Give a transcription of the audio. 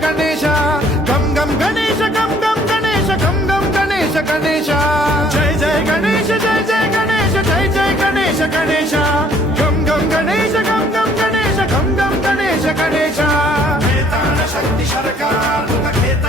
గణేశ గం గం గణేశ గం గం గణేశ గం గం గణేశ గణేశ జయ జయ గణేశ జయ జయ గణేశ జయ జయ గణేశ గణేశ గం గం గణేశ గం గం గణేశ గం గం గణేశ గణేశ శక్తి సర్కార్ ఖేత